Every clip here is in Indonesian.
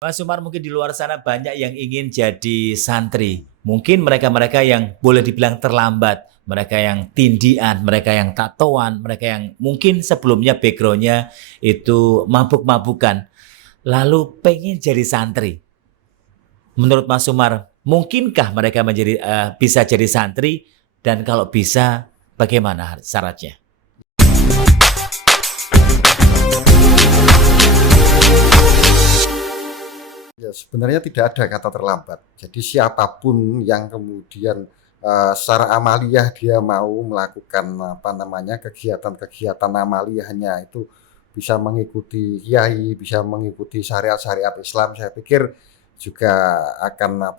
Mas Umar, mungkin di luar sana banyak yang ingin jadi santri. Mungkin mereka-mereka yang boleh dibilang terlambat, mereka yang tindian, mereka yang tatoan, mereka yang mungkin sebelumnya backgroundnya itu mabuk-mabukan, lalu pengen jadi santri. Menurut Mas Umar, mungkinkah mereka bisa jadi santri? Dan kalau bisa, bagaimana syaratnya? Ya, sebenarnya tidak ada kata terlambat. Jadi siapapun yang kemudian secara amaliyah dia mau melakukan kegiatan-kegiatan amaliyahnya itu bisa mengikuti kiai, bisa mengikuti syariat-syariat Islam, saya pikir juga akan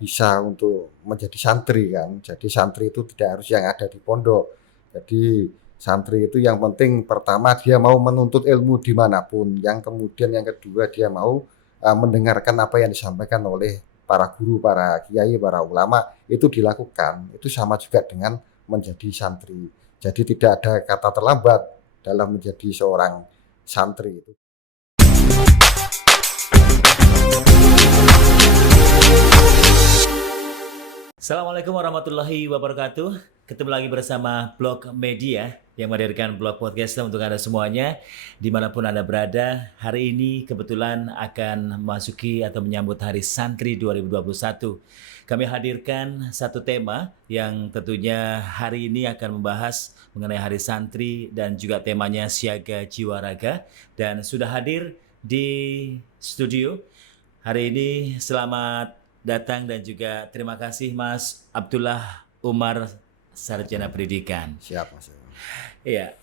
bisa untuk menjadi santri kan. Jadi santri itu tidak harus yang ada di pondok. Jadi santri itu yang penting pertama dia mau menuntut ilmu dimanapun, yang kemudian yang kedua dia mau mendengarkan apa yang disampaikan oleh para guru, para kiai, para ulama, itu dilakukan. Itu sama juga dengan menjadi santri. Jadi tidak ada kata terlambat dalam menjadi seorang santri itu. Assalamualaikum warahmatullahi wabarakatuh. Ketemu lagi bersama Blog Media yang menghadirkan blog podcast untuk Anda semuanya. Dimanapun Anda berada, hari ini kebetulan akan memasuki atau menyambut Hari Santri 2021. Kami hadirkan satu tema yang tentunya hari ini akan membahas mengenai Hari Santri dan juga temanya Siaga Jiwa Raga. Dan sudah hadir di studio hari ini. Selamat datang dan juga terima kasih Mas Abdullah Umar, Sarjana Pendidikan. Siap, Mas. Iya.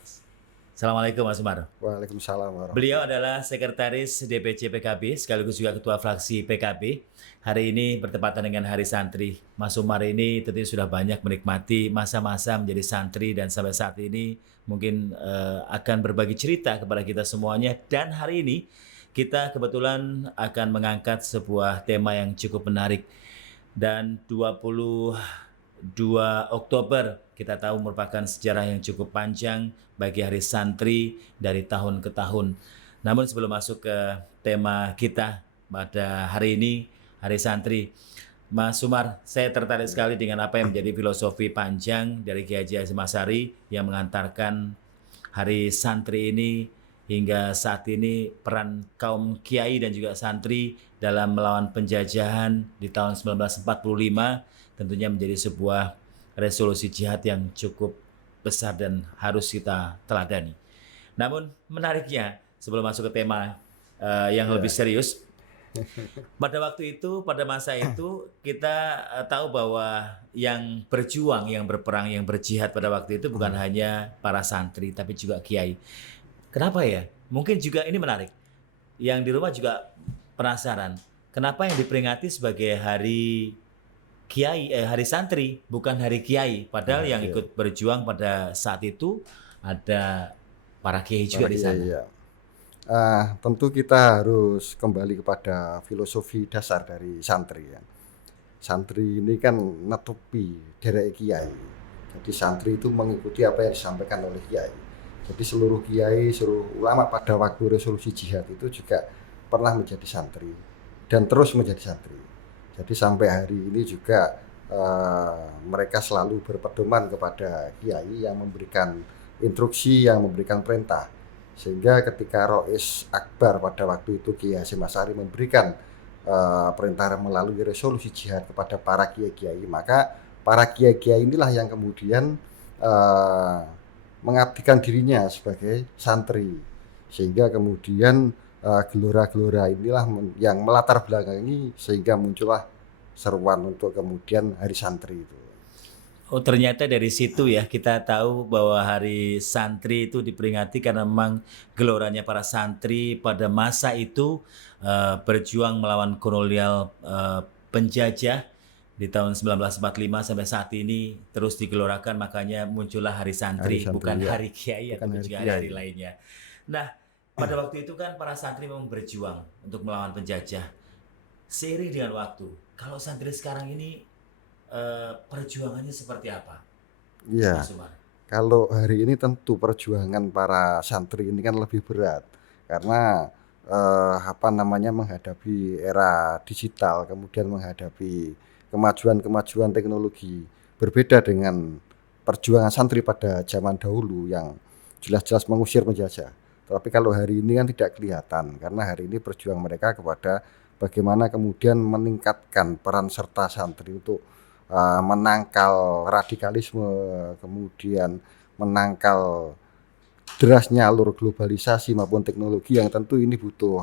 Assalamualaikum Mas Umar. Waalaikumsalam Beliau warahmatullahi adalah Sekretaris DPC PKB sekaligus juga Ketua Fraksi PKB. Hari ini bertepatan dengan Hari Santri. Mas Umar ini tentunya sudah banyak menikmati masa-masa menjadi santri dan sampai saat ini mungkin akan berbagi cerita kepada kita semuanya. Dan hari ini kita kebetulan akan mengangkat sebuah tema yang cukup menarik. Dan 22 Oktober kita tahu merupakan sejarah yang cukup panjang bagi Hari Santri dari tahun ke tahun. Namun sebelum masuk ke tema kita pada hari ini, Hari Santri, Mas Umar, saya tertarik sekali dengan apa yang menjadi filosofi panjang dari Kiai Haji Hashim Asy'ari yang mengantarkan Hari Santri ini hingga saat ini peran kaum kiai dan juga santri dalam melawan penjajahan di tahun 1945 tentunya menjadi sebuah resolusi jihad yang cukup besar dan harus kita teladani. Namun menariknya sebelum masuk ke tema yang lebih wabarakatuh. serius, pada waktu itu, pada masa itu kita tahu bahwa yang berjuang, yang berperang, yang berjihad pada waktu itu bukan hanya para santri tapi juga kiai. Kenapa ya? Mungkin juga ini menarik. Yang di rumah juga penasaran. Kenapa yang diperingati sebagai hari kiai, hari santri, bukan hari kiai? Padahal yang Iya, ikut berjuang pada saat itu ada para kiai juga para di kiai sana. ya. Tentu kita harus kembali kepada filosofi dasar dari santri ya. Santri ini kan netupi derek kiai. Jadi santri itu mengikuti apa yang disampaikan oleh kiai. Jadi seluruh kiai, seluruh ulama pada waktu resolusi jihad itu juga pernah menjadi santri dan terus menjadi santri. Jadi sampai hari ini juga mereka selalu berpedoman kepada kiai yang memberikan instruksi, yang memberikan perintah. Sehingga ketika Rois Akbar pada waktu itu Kiai Hasyim Asy'ari memberikan perintah melalui resolusi jihad kepada para kiai-kiai, maka para kiai-kiai inilah yang kemudian uh, mengabdikan dirinya sebagai santri, sehingga kemudian gelora-gelora inilah yang melatar belakangi sehingga muncullah seruan untuk kemudian Hari Santri itu. Oh, ternyata dari situ ya kita tahu bahwa Hari Santri itu diperingati karena memang geloranya para santri pada masa itu berjuang melawan kolonial penjajah di tahun 1945 sampai saat ini terus digelorakan, makanya muncullah Hari Hari Santri, Santri bukan ya, Hari Kiai bukan ataupun hari juga kiai. hari-hari lainnya. Nah, pada waktu itu kan para santri memang berjuang untuk melawan penjajah. Seiring dengan waktu, kalau santri sekarang ini perjuangannya seperti apa, Iya, Mas Umar? kalau hari ini tentu perjuangan para santri ini kan lebih berat karena menghadapi era digital, kemudian menghadapi kemajuan-kemajuan teknologi. Berbeda dengan perjuangan santri pada zaman dahulu yang jelas-jelas mengusir penjajah. Tapi kalau hari ini kan tidak kelihatan, karena hari ini perjuangan mereka kepada bagaimana kemudian meningkatkan peran serta santri untuk menangkal radikalisme, kemudian menangkal derasnya alur globalisasi maupun teknologi yang tentu ini butuh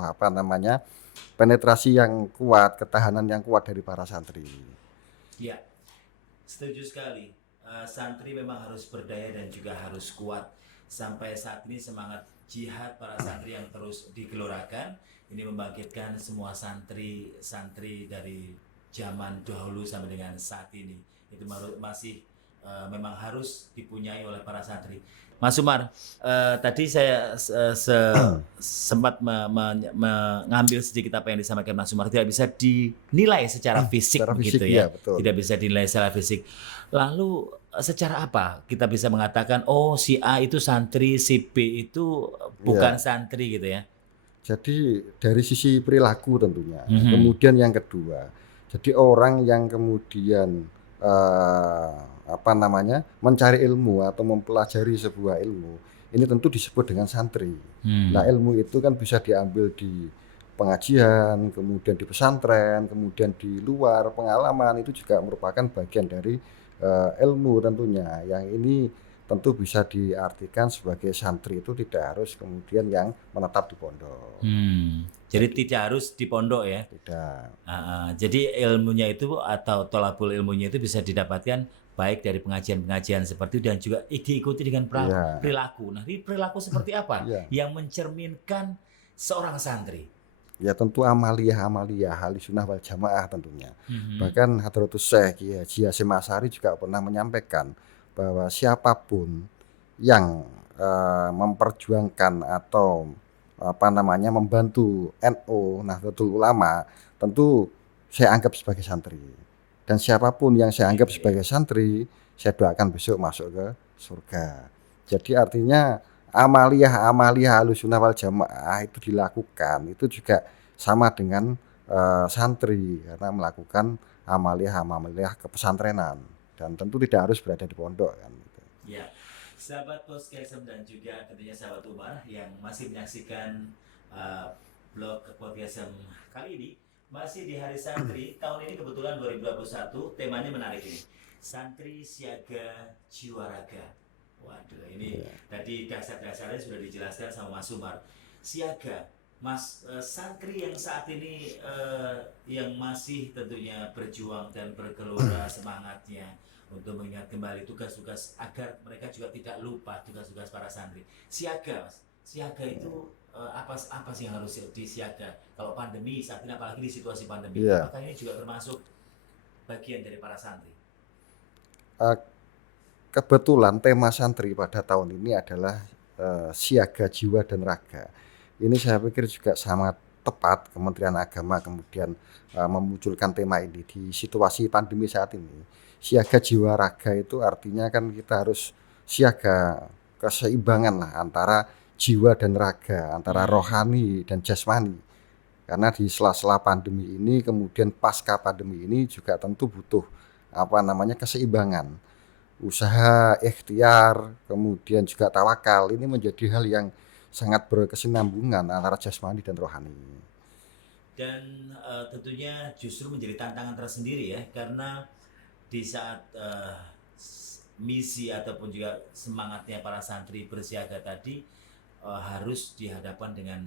penetrasi yang kuat, ketahanan yang kuat dari para santri. Ya, setuju sekali. Santri memang harus berdaya dan juga harus kuat. Sampai saat ini semangat jihad para santri yang terus digelorakan, ini membangkitkan semua santri dari zaman dahulu sampai dengan saat ini. Itu masih memang harus dipunyai oleh para santri. Mas Umar, tadi saya sempat mengambil sedikit apa yang disampaikan Mas Umar, tidak bisa dinilai secara fisik Secara begitu fisik, ya, ya, betul. tidak bisa dinilai secara fisik. Lalu secara apa kita bisa mengatakan oh si A itu santri, si B itu bukan santri gitu ya? Jadi dari sisi perilaku tentunya. Kemudian yang kedua, jadi orang yang kemudian mencari ilmu atau mempelajari sebuah ilmu, ini tentu disebut dengan santri. Nah, ilmu itu kan bisa diambil di pengajian, kemudian di pesantren, kemudian di luar pengalaman, itu juga merupakan bagian dari ilmu tentunya. Yang ini tentu bisa diartikan sebagai santri itu tidak harus kemudian yang menetap di pondok. Jadi tidak harus di pondok ya? Tidak. Jadi ilmunya itu atau tolabul ilmunya itu bisa didapatkan baik dari pengajian-pengajian seperti itu dan juga diikuti dengan perilaku. Nah, ini perilaku seperti apa yang mencerminkan seorang santri? Ya tentu amaliyah Ahlussunnah wal Jamaah tentunya. Bahkan Hadratus Syekh Kiai Haji Hasyim Asy'ari juga pernah menyampaikan bahwa siapapun yang memperjuangkan atau membantu NU Nahdlatul Ulama, tentu saya anggap sebagai santri. Dan siapapun yang saya anggap sebagai santri, saya doakan besok masuk ke surga. Jadi artinya amaliyah Ahlussunnah wal Jamaah itu dilakukan, itu juga sama dengan santri karena melakukan amaliyah kepesantrenan dan tentu tidak harus berada di pondok kan. Ya, sahabat Podcast dan juga tentunya sahabat Umar yang masih menyaksikan blog Podcast kali ini masih di Hari Santri tahun ini kebetulan 2021, temanya menarik ini, Santri Siaga Jiwa Raga. Waduh, ini tadi dasar-dasarnya sudah dijelaskan sama Mas Umar. Siaga, Mas, santri yang saat ini yang masih tentunya berjuang dan bergelora semangatnya untuk mengingat kembali tugas-tugas agar mereka juga tidak lupa tugas-tugas para santri. Siaga, Mas. Siaga itu apa sih yang harus disiaga kalau pandemi saat ini, apalagi di situasi pandemi? Apakah ini juga termasuk bagian dari para santri? Kebetulan tema santri pada tahun ini adalah siaga jiwa dan raga. Ini saya pikir juga sangat tepat Kementerian Agama kemudian memunculkan tema ini di situasi pandemi saat ini. Siaga jiwa raga itu artinya kan kita harus siaga keseimbangan lah antara jiwa dan raga, antara rohani dan jasmani. Karena di sela-sela pandemi ini kemudian pasca pandemi ini juga tentu butuh keseimbangan. Usaha, ikhtiar, kemudian juga tawakal ini menjadi hal yang sangat berkesinambungan antara jasmani dan rohani. Dan tentunya justru menjadi tantangan tersendiri ya, karena di saat misi ataupun juga semangatnya para santri bersiaga tadi harus dihadapkan dengan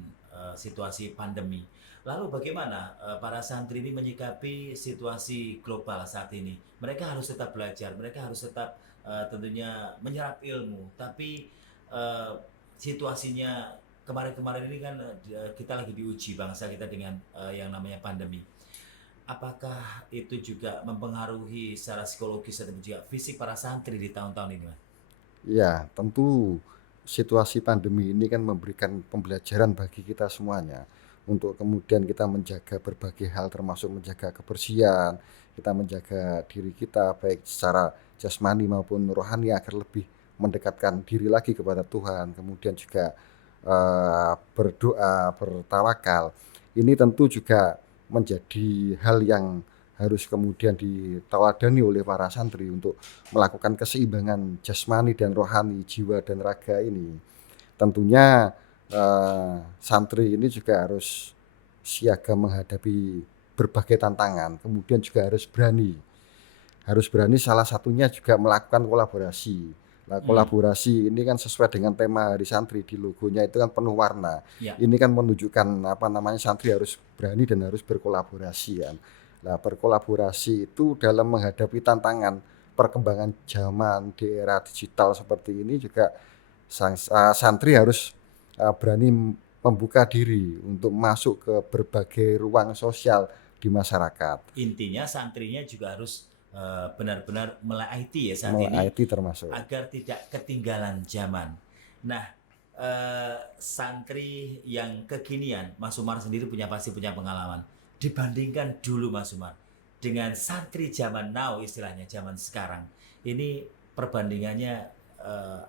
situasi pandemi. Lalu bagaimana para santri ini menyikapi situasi global saat ini? Mereka harus tetap belajar, mereka harus tetap tentunya menyerap ilmu, tapi situasinya kemarin-kemarin ini kan kita lagi diuji bangsa kita dengan yang namanya pandemi. Apakah itu juga mempengaruhi secara psikologis dan juga fisik para santri di tahun-tahun ini, Mas? Ya, tentu situasi pandemi ini kan memberikan pembelajaran bagi kita semuanya untuk kemudian kita menjaga berbagai hal termasuk menjaga kebersihan, kita menjaga diri kita baik secara jasmani maupun rohani agar lebih mendekatkan diri lagi kepada Tuhan. Kemudian juga berdoa, bertawakal, ini tentu juga menjadi hal yang harus kemudian diteladani oleh para santri untuk melakukan keseimbangan jasmani dan rohani, jiwa dan raga ini. Tentunya santri ini juga harus siaga menghadapi berbagai tantangan, kemudian juga harus berani salah satunya juga melakukan kolaborasi. Nah, kolaborasi ini kan sesuai dengan tema Hari Santri, di logonya itu kan penuh warna. Ya. Ini kan menunjukkan santri harus berani dan harus berkolaborasi kan. Nah, berkolaborasi itu dalam menghadapi tantangan perkembangan zaman di era digital seperti ini juga santri harus berani membuka diri untuk masuk ke berbagai ruang sosial di masyarakat. Intinya santrinya juga harus benar-benar melek IT ya saat Melek ini, IT termasuk. agar tidak ketinggalan zaman. Nah, santri yang kekinian, Mas Umar sendiri pasti punya pengalaman. Dibandingkan dulu Mas Umar dengan santri zaman now, istilahnya zaman sekarang, ini perbandingannya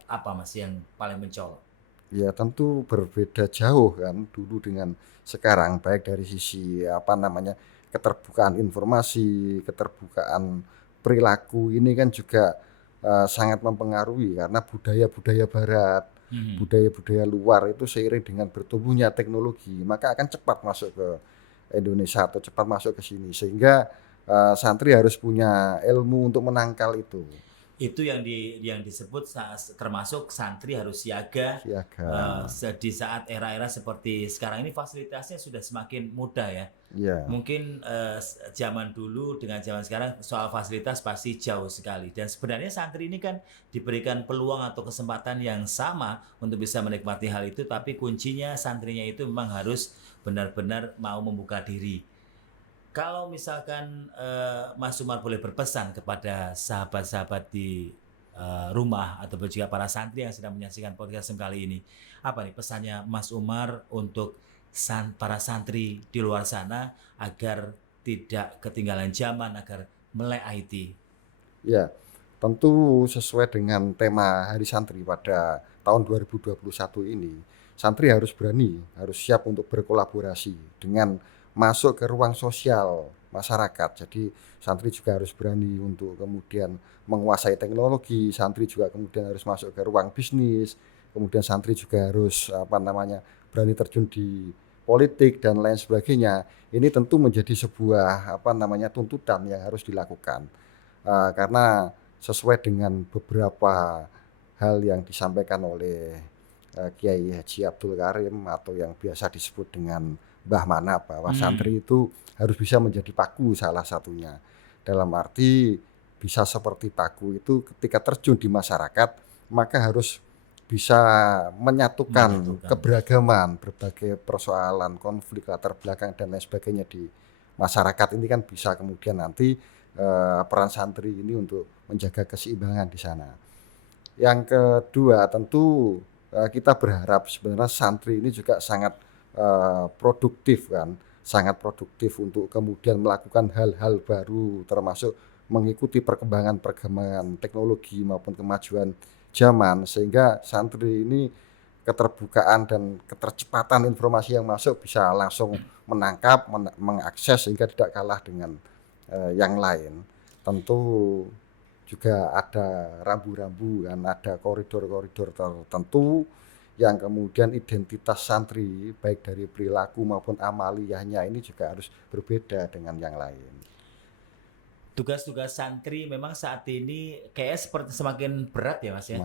apa Mas yang paling mencolok? Ya tentu berbeda jauh kan dulu dengan sekarang, baik dari sisi keterbukaan informasi, keterbukaan perilaku ini kan juga sangat mempengaruhi karena budaya-budaya barat, budaya-budaya luar itu seiring dengan bertumbuhnya teknologi, maka akan cepat masuk ke Indonesia atau cepat masuk ke sini, sehingga santri harus punya ilmu untuk menangkal itu. Itu yang disebut termasuk santri harus siaga. Di saat era-era seperti sekarang ini fasilitasnya sudah semakin mudah ya. Yeah. Mungkin zaman dulu dengan zaman sekarang soal fasilitas pasti jauh sekali. Dan sebenarnya santri ini kan diberikan peluang atau kesempatan yang sama untuk bisa menikmati hal itu, tapi kuncinya santrinya itu memang harus benar-benar mau membuka diri. Kalau misalkan Mas Umar boleh berpesan kepada sahabat-sahabat di rumah ataupun juga para santri yang sedang menyaksikan podcast kali ini, apa nih pesannya Mas Umar untuk para santri di luar sana agar tidak ketinggalan zaman, agar melek IT? Ya, tentu sesuai dengan tema Hari Santri pada tahun 2021 ini, santri harus berani, harus siap untuk berkolaborasi dengan masuk ke ruang sosial masyarakat. Jadi santri juga harus berani untuk kemudian menguasai teknologi, santri juga kemudian harus masuk ke ruang bisnis, kemudian santri juga harus berani terjun di politik dan lain sebagainya. Ini tentu menjadi sebuah tuntutan yang harus dilakukan. Karena sesuai dengan beberapa hal yang disampaikan oleh Kiai Haji Abdul Karim atau yang biasa disebut dengan Mbah Manap, bahwa santri itu harus bisa menjadi paku salah satunya. Dalam arti bisa seperti paku itu ketika terjun di masyarakat, maka harus bisa menyatukan keberagaman, berbagai persoalan, konflik, latar belakang dan lain sebagainya di masyarakat. Ini kan bisa kemudian nanti peran santri ini untuk menjaga keseimbangan di sana. Yang kedua tentu kita berharap sebenarnya santri ini juga sangat produktif kan, sangat produktif untuk kemudian melakukan hal-hal baru, termasuk mengikuti perkembangan teknologi maupun kemajuan zaman, sehingga santri ini keterbukaan dan ketercepatan informasi yang masuk bisa langsung menangkap, mengakses sehingga tidak kalah dengan yang lain. Tentu juga ada rambu-rambu kan, ada koridor-koridor tertentu yang kemudian identitas santri baik dari perilaku maupun amaliyahnya ini juga harus berbeda dengan yang lain. Tugas-tugas santri memang saat ini kayak seperti semakin berat ya Mas ya?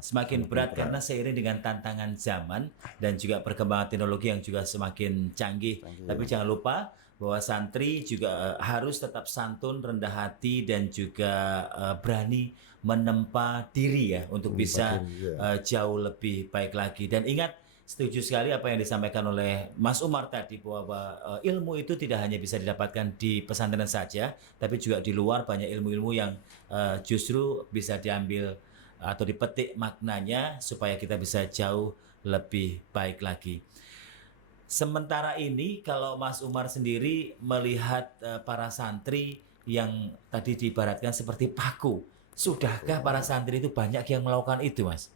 Semakin berat karena seiring dengan tantangan zaman dan juga perkembangan teknologi yang juga semakin canggih. Tapi jangan lupa bahwa santri juga harus tetap santun, rendah hati, dan juga berani menempa diri ya untuk bisa jauh lebih baik lagi. Dan ingat, setuju sekali apa yang disampaikan oleh Mas Umar tadi, bahwa ilmu itu tidak hanya bisa didapatkan di pesantren saja, tapi juga di luar banyak ilmu-ilmu yang justru bisa diambil atau dipetik maknanya supaya kita bisa jauh lebih baik lagi. Sementara ini kalau Mas Umar sendiri melihat para santri yang tadi diibaratkan seperti paku, sudahkah para santri itu banyak yang melakukan itu Mas?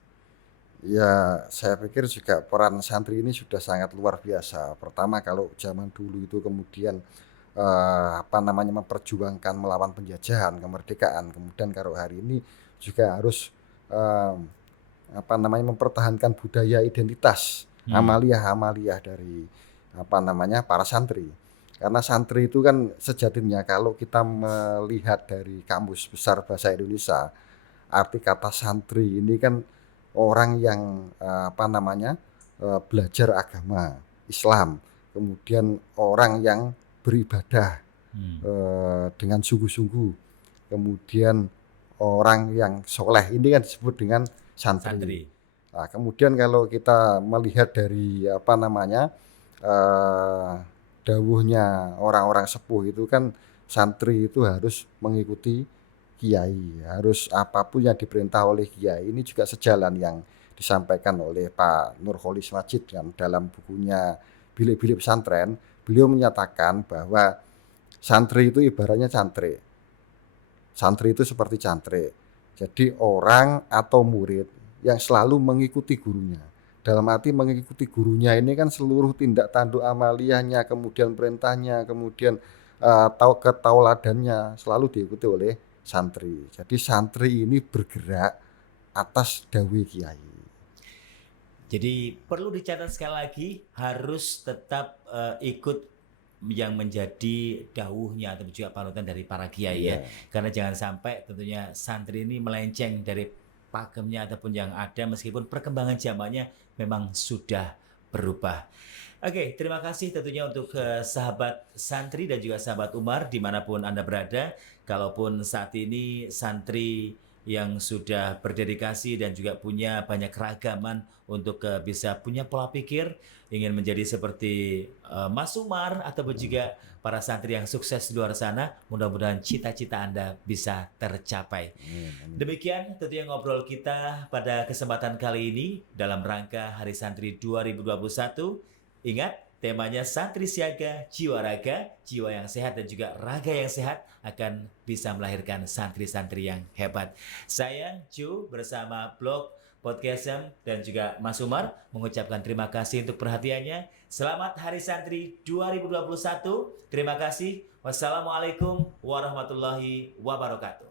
Ya, saya pikir juga peran santri ini sudah sangat luar biasa. Pertama kalau zaman dulu itu kemudian, memperjuangkan melawan penjajahan, kemerdekaan. Kemudian kalau hari ini juga harus, mempertahankan budaya identitas, Hmm, amaliyah-amaliyah dari, para santri. Karena santri itu kan sejatinya kalau kita melihat dari Kamus Besar Bahasa Indonesia, arti kata santri ini kan orang yang, belajar agama Islam, kemudian orang yang beribadah, hmm. dengan sungguh-sungguh, kemudian orang yang soleh, ini kan disebut dengan santri. Santri. Nah, kemudian kalau kita melihat dari, eee, dawuhnya orang-orang sepuh itu kan santri itu harus mengikuti kiai, harus apapun yang diperintah oleh kiai. Ini juga sejalan yang disampaikan oleh Pak Nurholis Majid kan dalam bukunya Bilik-Bilik Pesantren. Beliau menyatakan bahwa santri itu ibaratnya cantrik. Santri itu seperti cantrik. Jadi orang atau murid yang selalu mengikuti gurunya. Dalam arti mengikuti gurunya ini kan seluruh tindak tanduk amaliyahnya, kemudian perintahnya, kemudian ketauladannya selalu diikuti oleh santri. Jadi santri ini bergerak atas dawai kiai. Jadi perlu dicatat sekali lagi harus tetap ikut yang menjadi dawuhnya atau juga panutan dari para kiai ya. Iya. Karena jangan sampai tentunya santri ini melenceng dari pakemnya ataupun yang ada meskipun perkembangan zamannya memang sudah berubah. Oke, terima kasih tentunya untuk sahabat santri dan juga sahabat Umar dimanapun Anda berada. Kalaupun saat ini santri yang sudah berdedikasi dan juga punya banyak keragaman untuk bisa punya pola pikir, ingin menjadi seperti Mas Umar ataupun juga para santri yang sukses di luar sana, mudah-mudahan cita-cita Anda bisa tercapai. Amin, amin. Demikian tentunya ngobrol kita pada kesempatan kali ini dalam rangka Hari Santri 2021. Ingat, temanya Santri Siaga, Jiwa Raga, jiwa yang sehat dan juga raga yang sehat akan bisa melahirkan santri-santri yang hebat. Saya Ju bersama blog Podcastem dan juga Mas Umar mengucapkan terima kasih untuk perhatiannya. Selamat Hari Santri 2021. Terima kasih. Wassalamualaikum warahmatullahi wabarakatuh.